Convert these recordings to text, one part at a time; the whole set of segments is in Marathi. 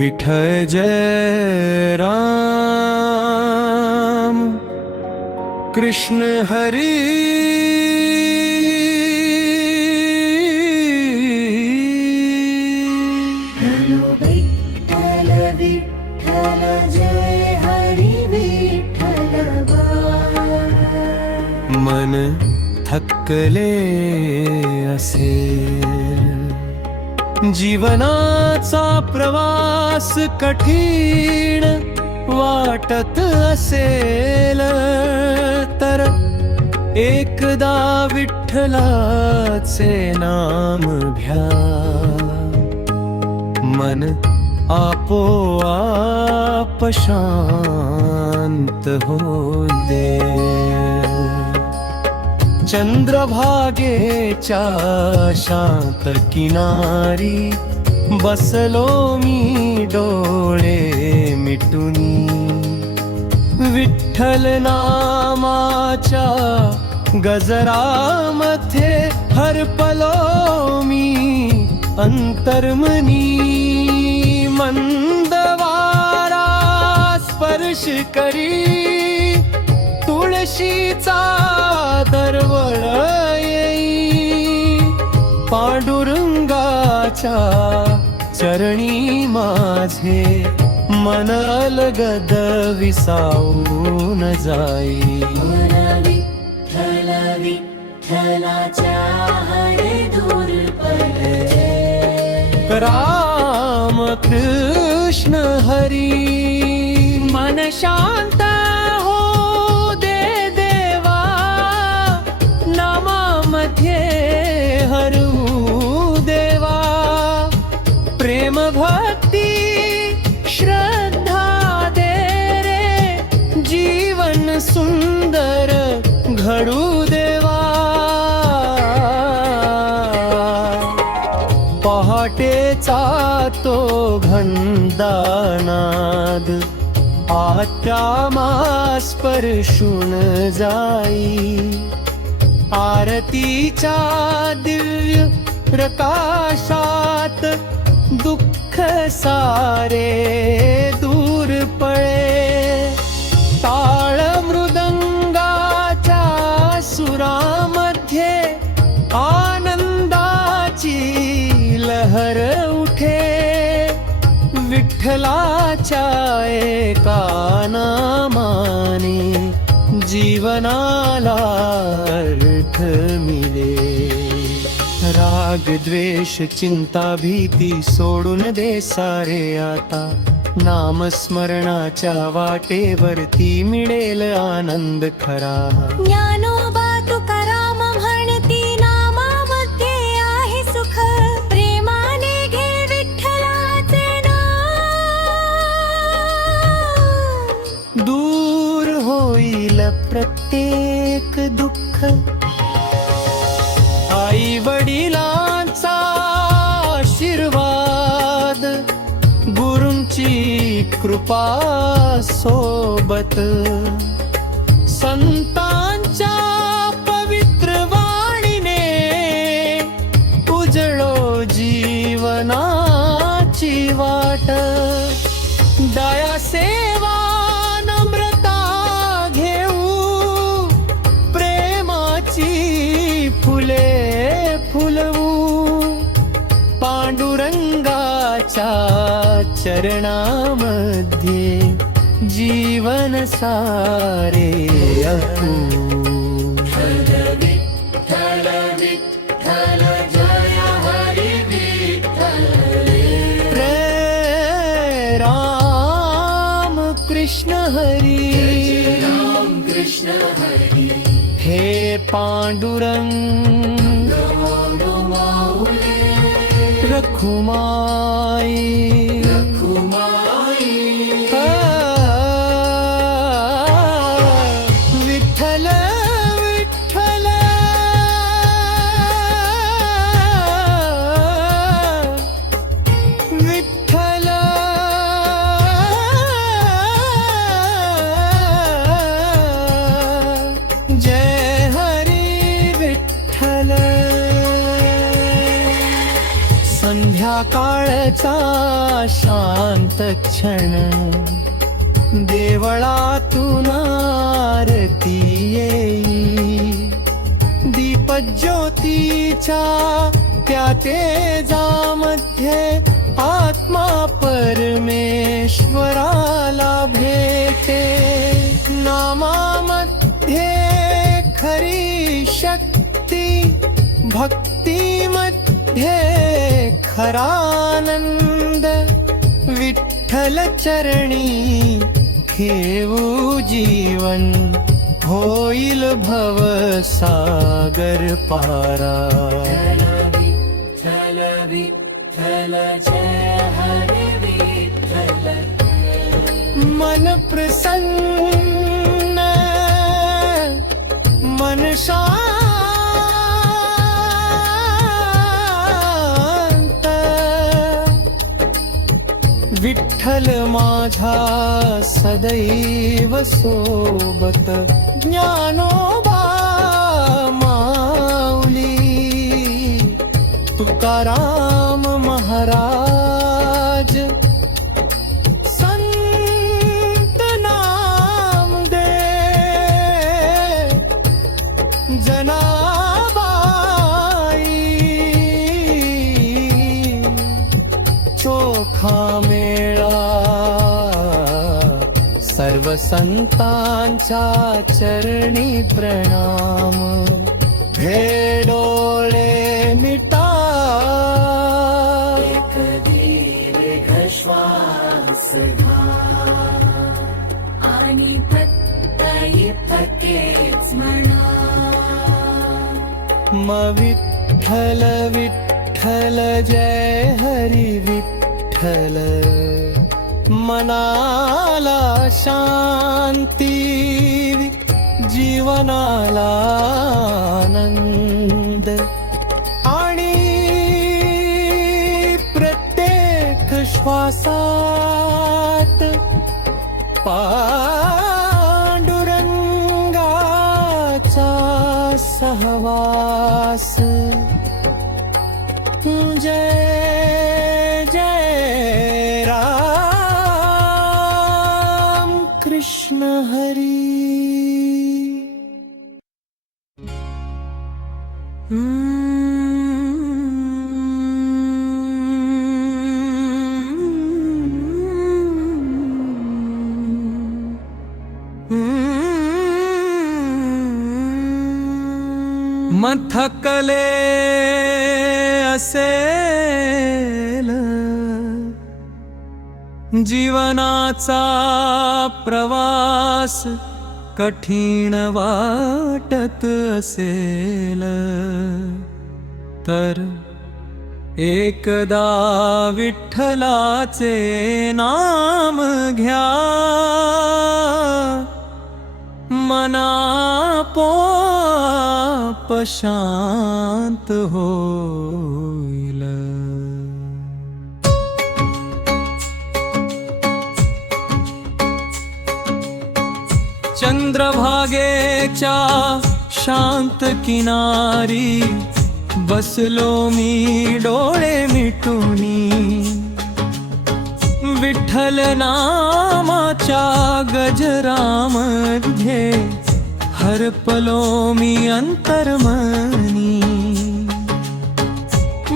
विठ्ठल जय राम कृष्ण हरी विठ्ठल विठ्ठल जय हरी विठ्ठल मन थकले असेल जीवनाचा प्रवास कठीण वाटत असेल तर एकदा विठ्ठलाचे नाम घ्या मन आपोआप शांत होऊ दे चंद्रभागेच्या शांत किनारी बसलो मी डोळे मिटूनी विठ्ठल नामाच्या गजरामध्ये हरपलो मी अंतर्मनी मंद वारा स्पर्श करी तुळशीचा दरवळ येई पांडुरंगाच्या चरणी माझे मन अलगद विसावून जाई विठ्ठल विठ्ठलाच्या हरे दूर पडले राम कृष्ण हरी मन शांत हो दे देवा नामामध्ये हरू देवा प्रेम भक्ती श्रद्धा दे रे जीवन सुंदर घडू देवा पहाटेचा तो घंटानाद आत्मा स्पर्शून जाई आरतीच्या दिव्य प्रकाशात दुःख सारे दूर पळे ताळ मृदंगाच्या सुरामध्ये आनंदाची लहर उठे विठ्ठलाच्या एका नामाने जीवनाला अर्थ मिळे राग द्वेष चिंता भीती सोडून दे सारे आता नामस्मरणाच्या वाटेवरती मिळेल आनंद खरा ज्ञानोबा तुकाराम म्हणती नामामध्ये आहे सुख प्रेमाने घे विठ्ठलाचे नाम दूर होईल प्रत्येक दुःख आई वडिलांचा आशीर्वाद गुरूंची कृपा सोबत संतांच्या पवित्र वाणीने उजळो जीवनाची वाट दया सेवा नम्रता घेऊ प्रेमाची फुले फुलवू पांडुरंगाच्या चरणामध्ये जीवन सारे अर्पू विठ्ठल विठ्ठल जय हरी विठ्ठल रे राम कृष्ण हरी राम कृष्ण हरी हे पांडुरंग रखुमाई विठ्ठल विठ्ठल विठ्ठल जय हरी काळचा शांत क्षण देवळातून आरती येई दीपज्योतीच्या त्या तेजामध्ये आत्मा परमेश्वराला भेटे नामामध्ये खरी शक्ती भक्तीमध्ये खरानंद विठ्ठल चरणी ठेवू जीवन होईल भव सागर पारा विठ्ठल विठ्ठल जय हरी विठ्ठल मन प्रसन्न मन शांत विठ्ठल माझा सदैव सोबत ज्ञानोबा माऊली तुकाराम महाराज संत नामदेव जनाबाई चोखा मेळा सर्व संतांच्या चरणी प्रणाम हे डोळे मिटा एक दीर्घ श्वास घ्या आणि फक्त इतकेच म्हणा विठ्ठल विठ्ठल जय हरी विठ्ठल मनाला शांती जीवनाला आनंद आणि प्रत्येक श्वासात पांडुरंगाचा सहवास जय जय राम कृष्ण हरी थकले असेल जीवनाचा प्रवास कठीण वाटत असेल तर एकदा विठ्ठलाचे नाम घ्या मनापोआप शांत होईल चंद्रभागेच्या शांत किनारी बसलो मी डोळे मिटूनी विठ्ठल नामाच्या गजरामध्ये हरपलो मी अंतर्मनी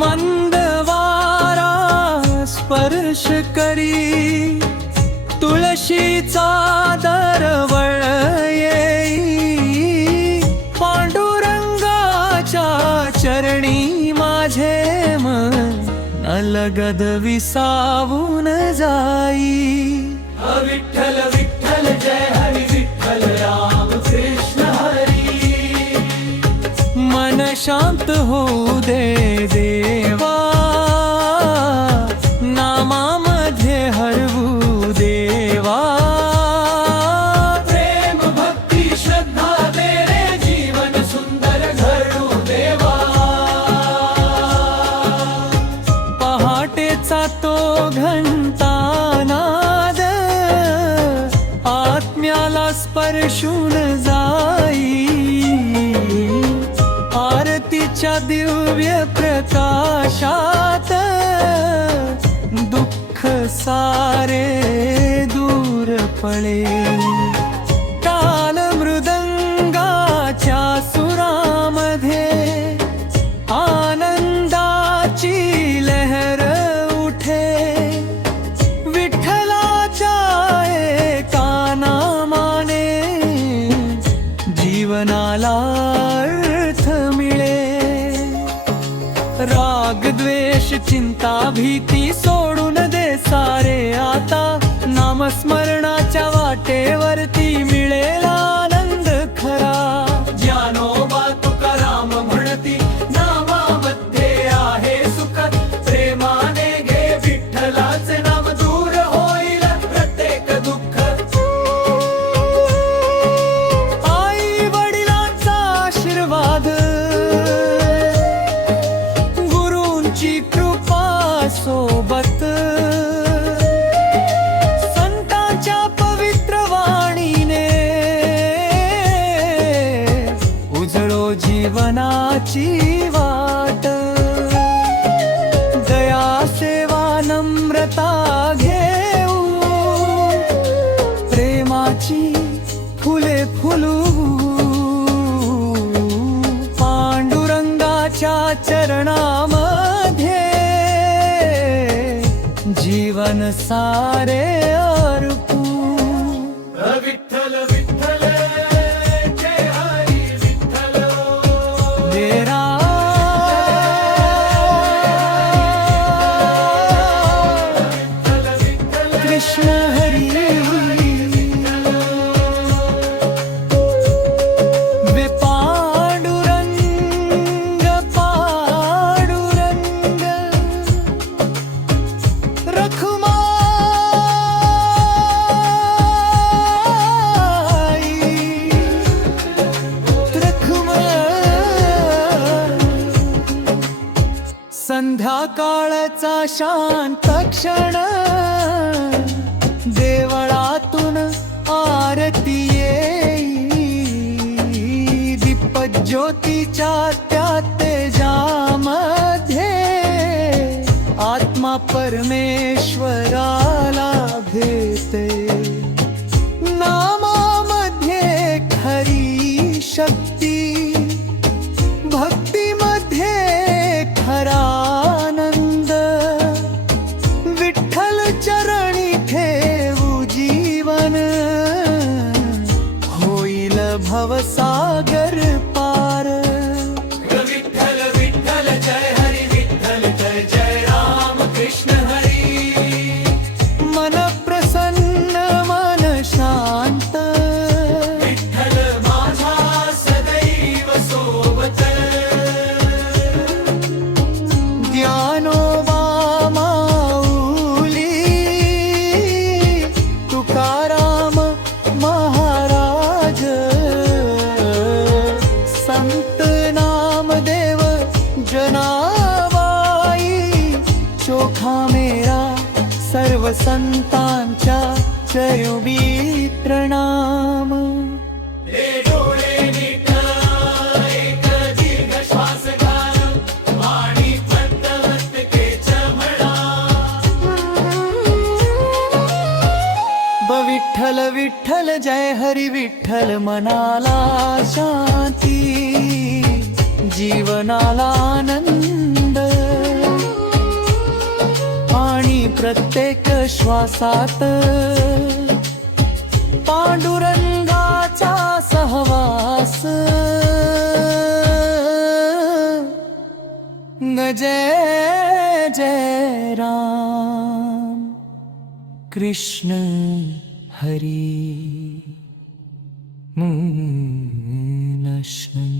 मंद वारा स्पर्श करी तुळशीचा दरवळ येई पांडुरंगाच्या चरणी माझे मन अलगद विसावून जाई विठ्ठल विठ्ठल जय हरी विठ्ठल राम कृष्ण हरी मन शांत होऊ दे देवा नामामध्ये हरवू देवा प्रेम भक्ती श्रद्धा तेरे जीवन सुंदर घडू देवा पहाटेचा तो घंटानाद आत्म्याला स्पर्शून जाई आरतीच्या दिव्य प्रकाशात सारे दूर पळे ताल मृदंगाच्या सुरामध्ये आनंदाची लहर उठे विठ्ठलाच्या एका नामाने जीवनाला अर्थ मिळे राग द्वेष चिंता भीती सोडून दे सारे आता नामस्मरणाच्या वाटेवरती मिळेल आनंद खरा ज्ञानोबा तुकाराम म्हणती नामामध्ये आहे सुख प्रेमाने घे विठ्ठलाचे नाम दूर होईल प्रत्येक दुःख आई वडिलांचा आशीर्वाद गुरूंची कृपा सोबत संतांच्या पवित्र वाणीने उजळो जीवनाची वाट दया सेवा नम्रता घेऊ प्रेमाची फुले फुलू पांडुरंगाच्या चरणामध्ये जीवन सारे अर्पू विठ्ठल विठ्ठल जय हरी विठ्ठल देरा कृष्ण हरी वे पांडुरंग पांडुरंग संध्याकाळचा शांत क्षण देवळातून आरती येई दीपज्योतीच्या त्या तेजामध्ये आत्मा परमेश्वराला भेटे नामामध्ये खरी शक्ती भक्तीमध्ये खरा आनंद विठ्ठल चरणी ठेवू जीवन होईल भवसागर पार विठ्ठल विठ्ठल जय हरी विठ्ठल जय जय राम कृष्ण हरी मन प्रसन्न मन शांत विठ्ठल माझा सदैव सोबत ज्ञानोबा माऊली तुकाराम महाराज संत नामदेव जनाबाई चोखा मेरा सर्व संतांच्या चरुबी प्रणाम हे डोळे नीट एक दीर्घ श्वास घाल वाणी पंतवस्तकेच्या म्हणा विठ्ठल विठ्ठल जय हरी विठ्ठल मनाला शांती जीवनाला आनंद आणि प्रत्येक श्वासात पांडुरंगाचा सहवास जय जय राम कृष्ण हरी मुनशन